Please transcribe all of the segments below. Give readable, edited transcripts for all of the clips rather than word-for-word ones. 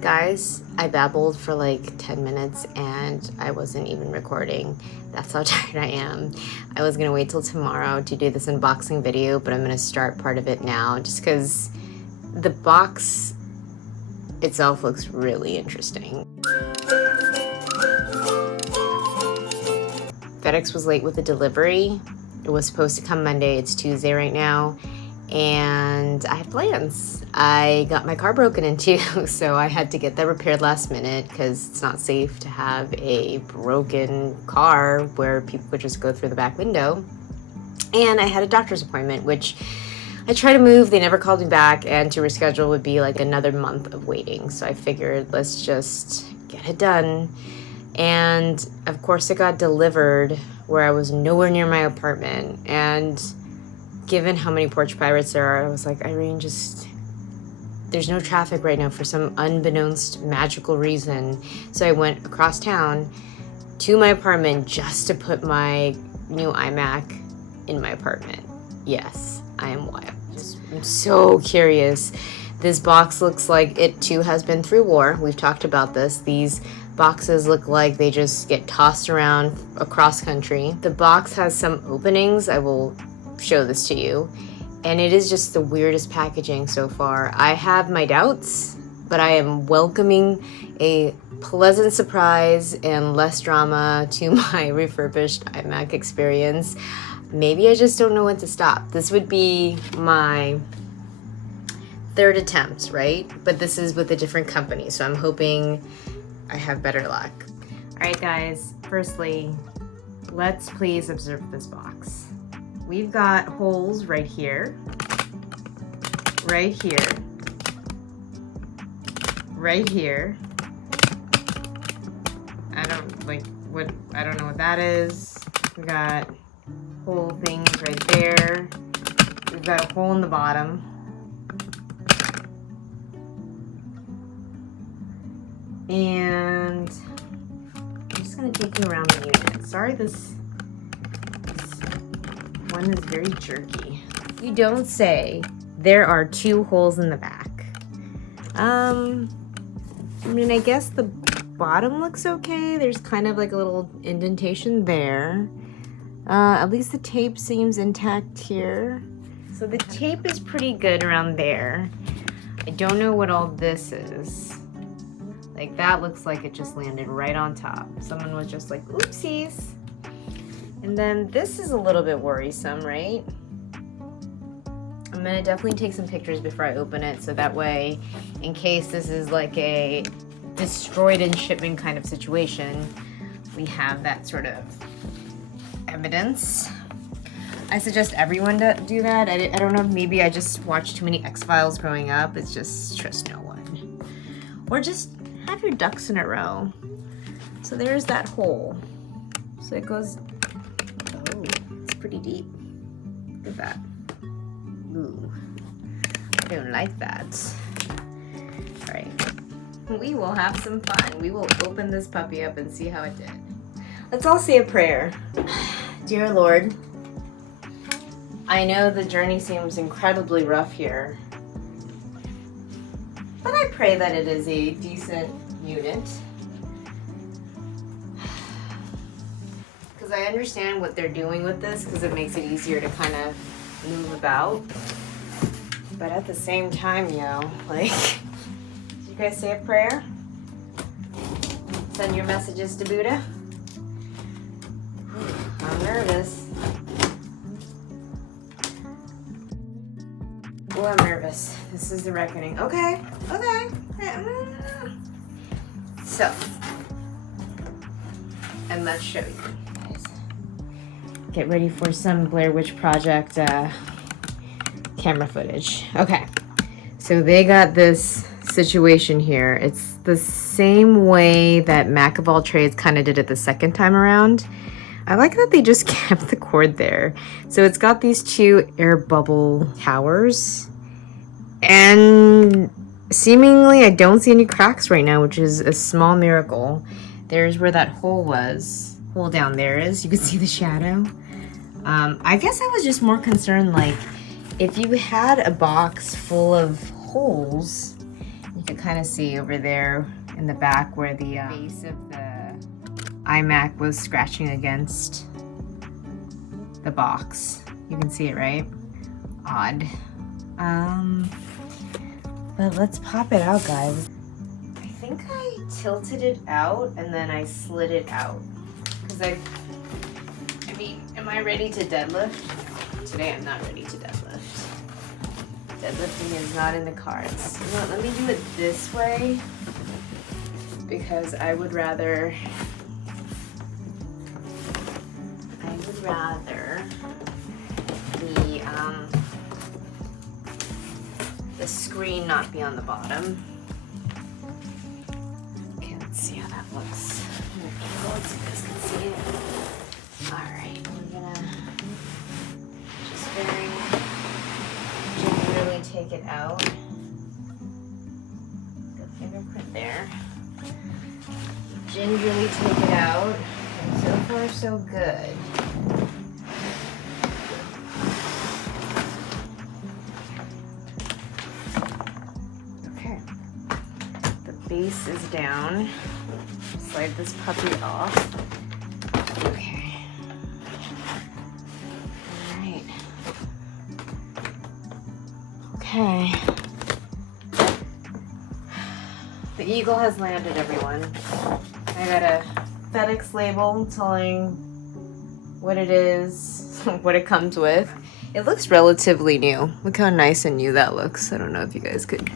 Guys, I babbled for like 10 minutes and I wasn't even recording. That's how tired I am. I was gonna wait till tomorrow to do this unboxing video, but I'm gonna start part of it now just because the box itself looks really interesting. FedEx was late with the delivery. It was supposed to come Monday. It's Tuesday right now. And I had plans. I got my car broken into, so I had to get that repaired last minute because it's not safe to have a broken car where people could just go through the back window. And I had a doctor's appointment, which I tried to move. They never called me back, and to reschedule would be like another month of waiting. So I figured let's just get it done. And of course it got delivered where I was nowhere near my apartment. And given how many porch pirates there are, I was like, Irene, there's no traffic right now for some unbeknownst magical reason. So I went across town to my apartment just to put my new iMac in my apartment. Yes, I am wild. I'm so curious. This box looks like it too has been through war. We've talked about this. These boxes look like they just get tossed around across country. The box has some openings. I will show this to you, and it is just the weirdest packaging so far. I have my doubts, but I am welcoming a pleasant surprise and less drama to my refurbished iMac experience. Maybe I just don't know when to stop. This would be my third attempt, right? But this is with a different company, so I'm hoping I have better luck. All right, guys, firstly, let's please observe this box. We've got holes right here, right here, right here. I don't know what that is. We got hole things right there. We've got a hole in the bottom. And I'm just gonna take you around the unit. Sorry, this one is very jerky. You don't say. There are two holes in the back. I mean, I guess the bottom looks okay. There's kind of like a little indentation there. At least the tape seems intact here. So the tape is pretty good around there. I don't know what all this is. Like, that looks like it just landed right on top. Someone was just like, oopsies. And then this is a little bit worrisome, right? I'm gonna definitely take some pictures before I open it, so that way, in case this is like a destroyed in shipment kind of situation, we have that sort of evidence. I suggest everyone do that. I don't know, maybe I just watched too many X-Files growing up. It's just trust no one. Or just have your ducks in a row. So there's that hole. So it goes, oh, it's pretty deep. Look at that. Ooh, I don't like that. All right, we will have some fun. We will open this puppy up and see how it did. Let's all say a prayer. Dear Lord, I know the journey seems incredibly rough here, but I pray that it is a decent unit. Because I understand what they're doing with this, because it makes it easier to kind of move about. But at the same time, like, did you guys say a prayer? Send your messages to Buddha? I'm nervous. Oh, I'm nervous. This is the reckoning. Okay. So, and let's show you guys. Get ready for some Blair Witch Project camera footage. Okay, so they got this situation here. It's the same way that Mac of all trades kind of did it the second time around. I like that they just kept the cord there. So it's got these two air bubble towers, and seemingly I don't see any cracks right now, which is a small miracle. There's where that hole was. Hole down there is. You can see the shadow. I guess I was just more concerned, like, if you had a box full of holes, you You can kind of see over there in the back where the base of the iMac was scratching against the box. You can see it, right? Odd. But let's pop it out, guys. I think I tilted it out and then I slid it out. Because I mean, am I ready to deadlift? No, today I'm not ready to deadlift. Deadlifting is not in the cards. You know what, let me do it this way because I would rather the screen not be on the bottom. Okay, let's see how that looks. Let's see if you guys can see it. Alright, we're gonna just very gingerly take it out. Good fingerprint there. Gingerly take it out. And so far, so good. Okay. The base is down. Slide this puppy off. Okay. Alright. Okay. The eagle has landed, everyone. I got a FedEx label telling what it is, what it comes with. It looks relatively new. Look how nice and new that looks. I don't know if you guys could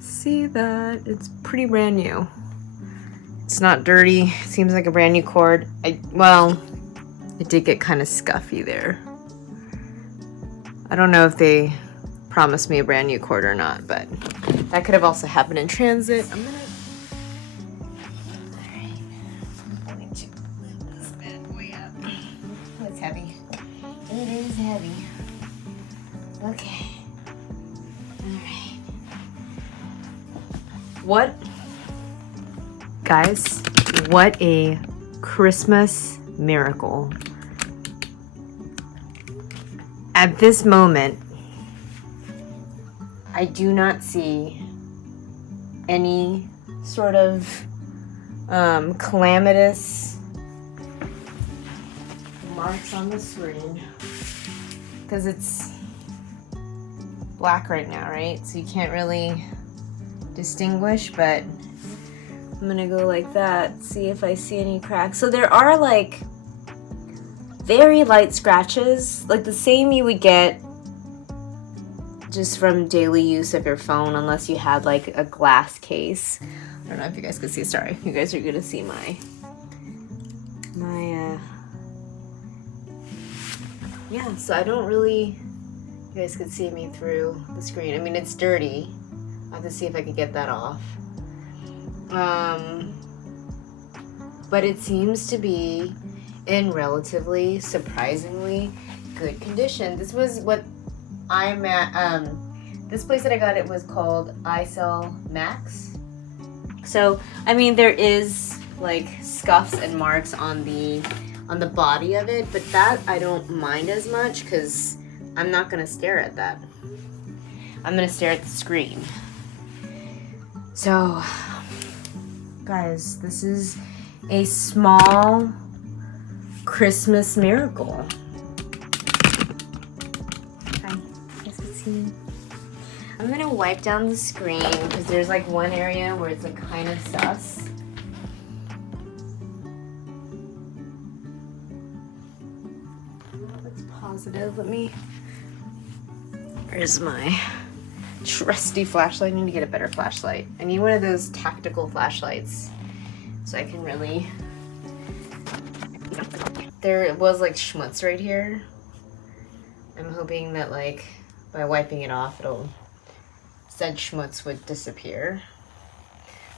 see that. It's pretty brand new. It's not dirty. Seems like a brand new cord. Well, it did get kind of scuffy there. I don't know if they promised me a brand new cord or not, but that could have also happened in transit. I'm going to lift this bad boy up. Oh, it's heavy. It is heavy. Okay. Alright. What? Guys, what a Christmas miracle. At this moment, I do not see any sort of calamitous marks on the screen because it's black right now, right? So you can't really distinguish, but I'm gonna go like that, see if I see any cracks. So there are like very light scratches, like the same you would get just from daily use of your phone, unless you had like a glass case. I don't know if you guys can see, sorry. You guys are gonna see my yeah, so I don't really, you guys could see me through the screen. I mean, it's dirty. I'll have to see if I can get that off. But it seems to be in relatively, surprisingly good condition. This was what I'm at, this place that I got it was called iMacs. So, I mean, there is like scuffs and marks on the body of it, but that I don't mind as much because I'm not gonna stare at that. I'm gonna stare at the screen. So, guys, this is a small Christmas miracle. Hi, you guys can see. I'm gonna wipe down the screen because there's like one area where it's like kind of sus. That's positive. Let me. Where's my trusty flashlight? I need to get a better flashlight. I need one of those tactical flashlights so I can really. There was like schmutz right here. I'm hoping that like by wiping it off, said schmutz would disappear.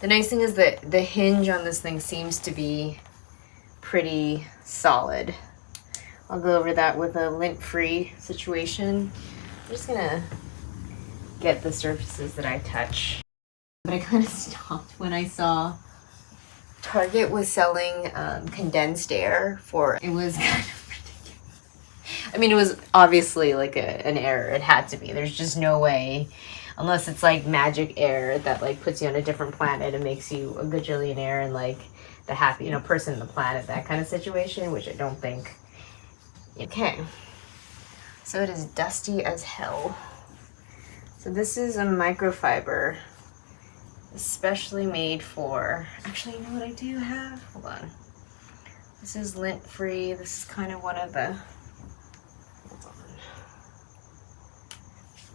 The nice thing is that the hinge on this thing seems to be pretty solid. I'll go over that with a lint-free situation. I'm just gonna get the surfaces that I touch. But I kind of stopped when I saw Target was selling condensed air for, it was kind of ridiculous. I mean, it was obviously like an error. It had to be. There's just no way. Unless it's like magic air that like puts you on a different planet and makes you a gajillionaire and like the happy, you know, person on the planet, that kind of situation, which I don't think. Okay. So it is dusty as hell. So this is a microfiber, especially made for, actually, you know what I do have? Hold on. This is lint free. This is kind of one of the, hold on.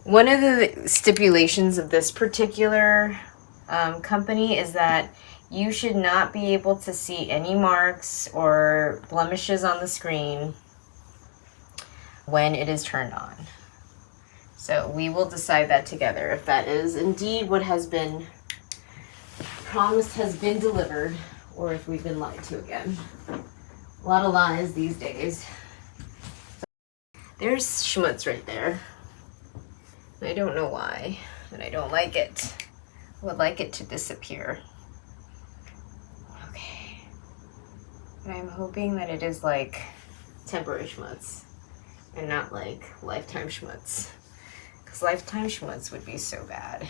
One of the stipulations of this particular company is that you should not be able to see any marks or blemishes on the screen when it is turned on. So we will decide that together if that is indeed what has been promised has been delivered, or if we've been lied to again. A lot of lies these days. There's schmutz right there. I don't know why, and I don't like it. I would like it to disappear. Okay. And I'm hoping that it is like temporary schmutz and not like lifetime schmutz. Because lifetime schmutz would be so bad.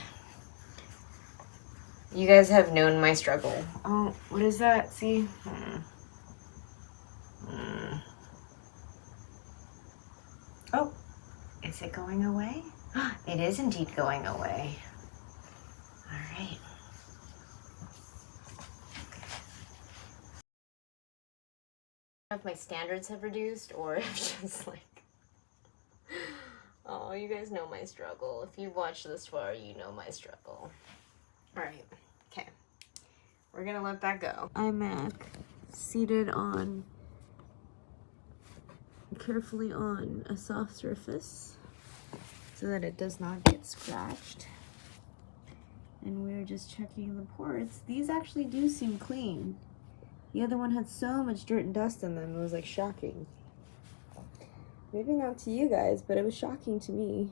You guys have known my struggle. Oh, what is that? See? Oh, is it going away? It is indeed going away. All right. I don't know if my standards have reduced or if just like, oh, you guys know my struggle. If you've watched this far, you know my struggle. All right, okay. We're gonna let that go. iMac seated on, carefully on a soft surface so that it does not get scratched. And we're just checking the ports. These actually do seem clean. The other one had so much dirt and dust in them, it was like shocking. Maybe not to you guys, but it was shocking to me.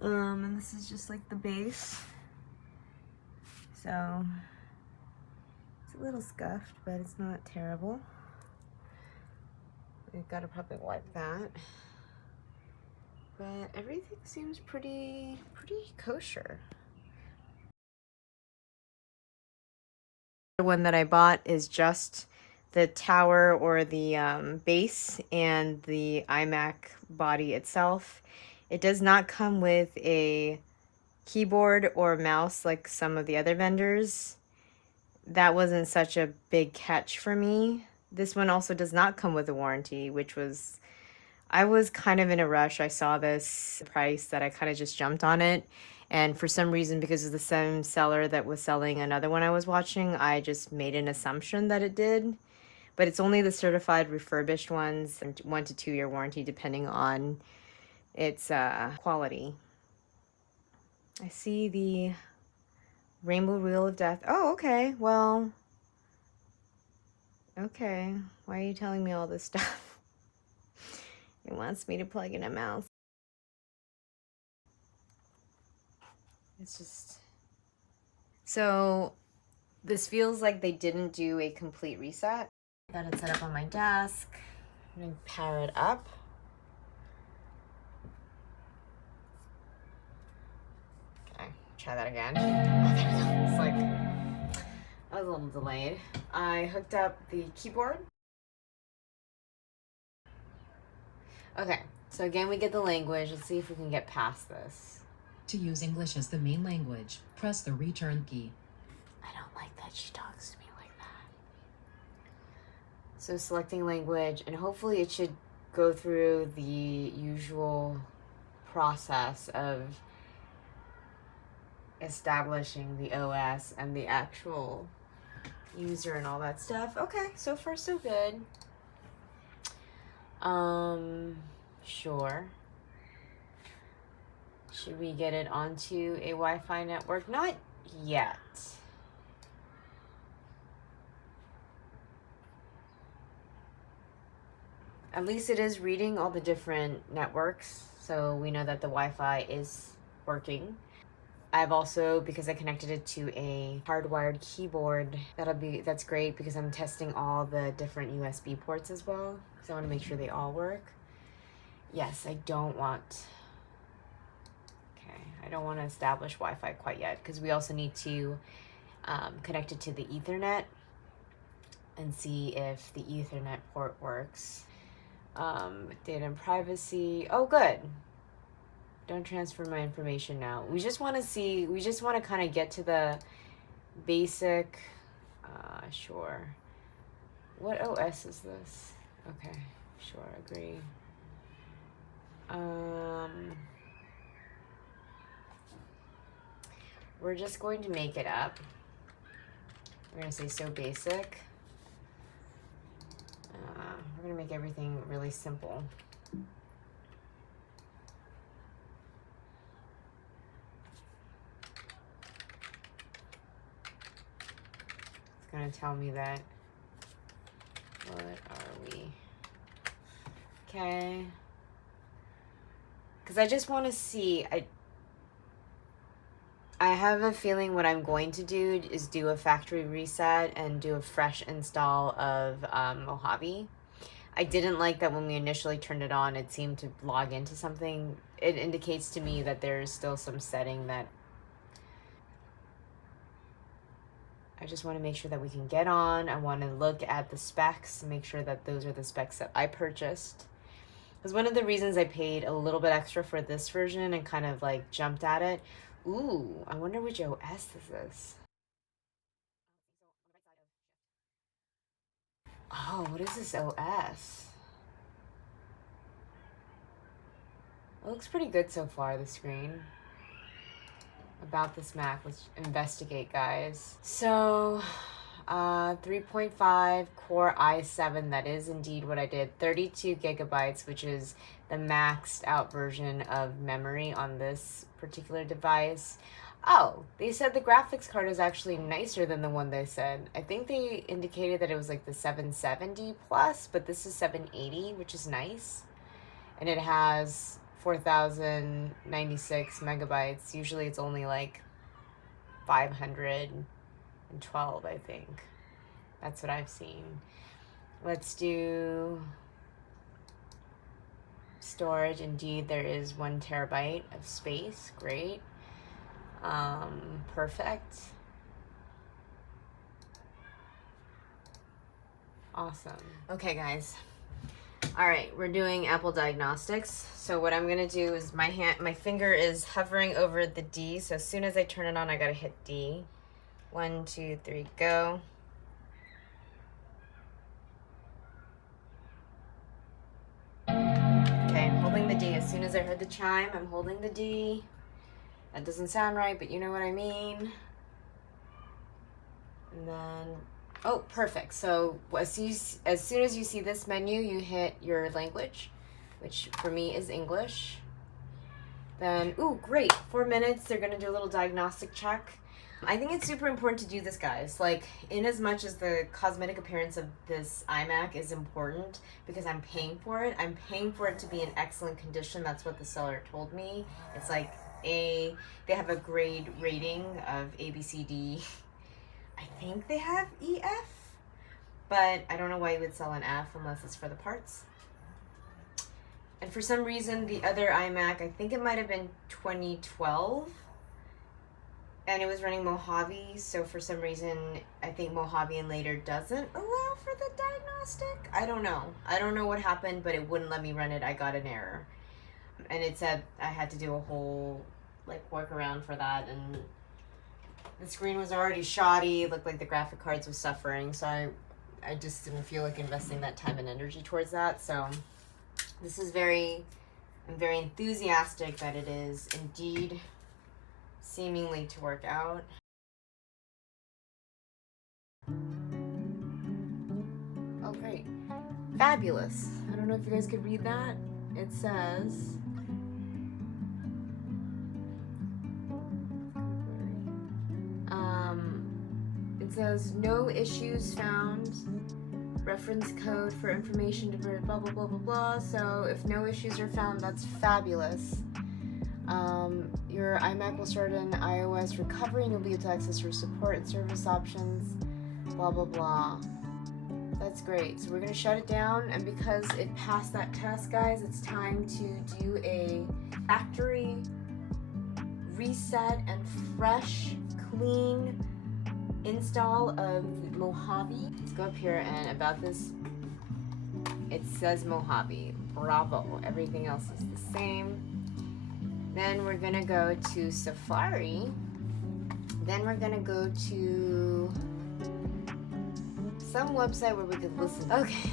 And this is just like the base. So it's a little scuffed, but it's not terrible. We've got to probably wipe that. But everything seems pretty kosher. The one that I bought is just the tower or the base and the iMac body itself. It does not come with a keyboard or mouse like some of the other vendors. That wasn't such a big catch for me. This one also does not come with a warranty, which was, I was kind of in a rush. I saw this price that I kind of just jumped on it. And for some reason, because of the same seller that was selling another one I was watching, I just made an assumption that it did. But it's only the certified refurbished ones, and 1 to 2 year warranty depending on its quality. I see the Rainbow Wheel of Death. Oh, okay. Well, okay. Why are you telling me all this stuff? It wants me to plug in a mouse. It's just... So this feels like they didn't do a complete reset. Got it set up on my desk. I'm gonna power it up. Okay, try that again. Oh, there we go. It's like, I was a little delayed. I hooked up the keyboard. Okay, so again we get the language. Let's see if we can get past this. To use English as the main language, press the return key. I don't like that she talks to me like that. So selecting language, and hopefully it should go through the usual process of establishing the OS and the actual user and all that stuff. Okay, so far so good. Sure. Should we get it onto a Wi-Fi network? Not yet. At least it is reading all the different networks, so we know that the Wi-Fi is working. I've also, because I connected it to a hardwired keyboard, that's great because I'm testing all the different USB ports as well, because I want to make sure they all work. Yes, I don't want don't want to establish Wi-Fi quite yet because we also need to connect it to the Ethernet and see if the Ethernet port works. Data and privacy. Oh, good. Don't transfer my information now. We just want to see, we just want to kind of get to the basic, sure. What OS is this? Okay, sure, agree. We're just going to make it up. We're gonna say so basic. We're gonna make everything really simple. It's gonna tell me that. What are we? Okay. Because I just want to see. I have a feeling what I'm going to do is do a factory reset and do a fresh install of Mojave. I didn't like that when we initially turned it on, it seemed to log into something. It indicates to me that there's still some setting that I just want to make sure that we can get on. I want to look at the specs, make sure that those are the specs that I purchased. Because one of the reasons I paid a little bit extra for this version and kind of like jumped at it. Ooh, I wonder which OS this is. Oh, what is this OS? It looks pretty good so far, the screen. About this Mac, let's investigate, guys. So, 3.5 Core i7, that is indeed what I did. 32 gigabytes, which is the maxed out version of memory on this particular device. Oh, they said the graphics card is actually nicer than the one they said. I think they indicated that it was like the 770 plus, but this is 780, which is nice. And it has 4096 megabytes. Usually it's only like 512, I think. That's what I've seen. Let's do storage. Indeed, there is 1 terabyte of space. Great. Perfect. Awesome. Okay, guys. All right, we're doing Apple diagnostics. So what I'm gonna do is my finger is hovering over the D. So as soon as I turn it on, I gotta hit D. 1, 2, 3, go. Okay, I'm holding the D. As soon as I heard the chime, I'm holding the D. That doesn't sound right, but you know what I mean. And then, oh, perfect. So as soon as you see this menu, you hit your language, which for me is English. Then, ooh, great. 4 minutes, they're gonna do a little diagnostic check. I think it's super important to do this, guys. Like, in as much as the cosmetic appearance of this iMac is important because I'm paying for it, I'm paying for it to be in excellent condition. That's what the seller told me. It's like they have a grade rating of A, B, C, D. I think they have E, F, but I don't know why you would sell an F unless it's for the parts. And for some reason, the other iMac, I think it might have been 2012, and it was running Mojave, so for some reason, I think Mojave and later doesn't allow for the diagnostic. I don't know. I don't know what happened, but it wouldn't let me run it. I got an error. And it said I had to do a whole, like, workaround for that, and the screen was already shoddy. It looked like the graphic cards was suffering, so I just didn't feel like investing that time and energy towards that. So this is I'm very enthusiastic that it is indeed seemingly to work out. Oh, great. Fabulous. I don't know if you guys could read that. It says, no issues found. Reference code for information to blah, blah, blah, blah, blah. So if no issues are found, that's fabulous. Your iMac will start an iOS recovery and you'll be able to access your support and service options, blah, blah, blah. That's great. So we're going to shut it down, and because it passed that test, guys, it's time to do a factory reset and fresh, clean install of Mojave. Let's go up here, and about this, it says Mojave. Bravo. Everything else is the same. Then we're gonna go to Safari. Then we're gonna go to some website where we could listen. Okay,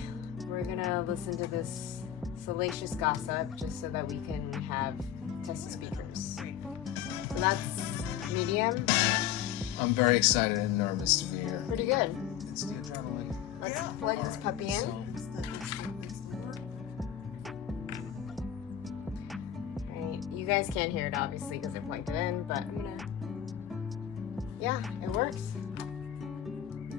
we're gonna listen to this salacious gossip just so that we can have test the speakers. So that's medium. I'm very excited and nervous to be here. Pretty good. It's the adrenaline. Let's plug this puppy in. Alright, you guys can't hear it obviously because I plugged it in, but yeah, it works.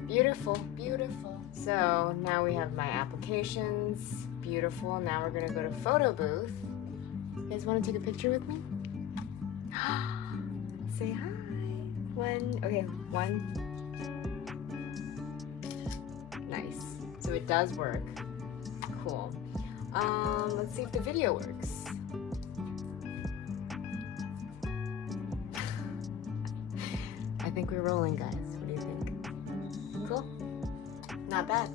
Beautiful, beautiful. So now we have my applications. Beautiful. Now we're gonna go to photo booth. You guys want to take a picture with me? Say hi. One. Nice. So it does work. Cool. Let's see if the video works. I think we're rolling, guys. What do you think? Cool. Not bad.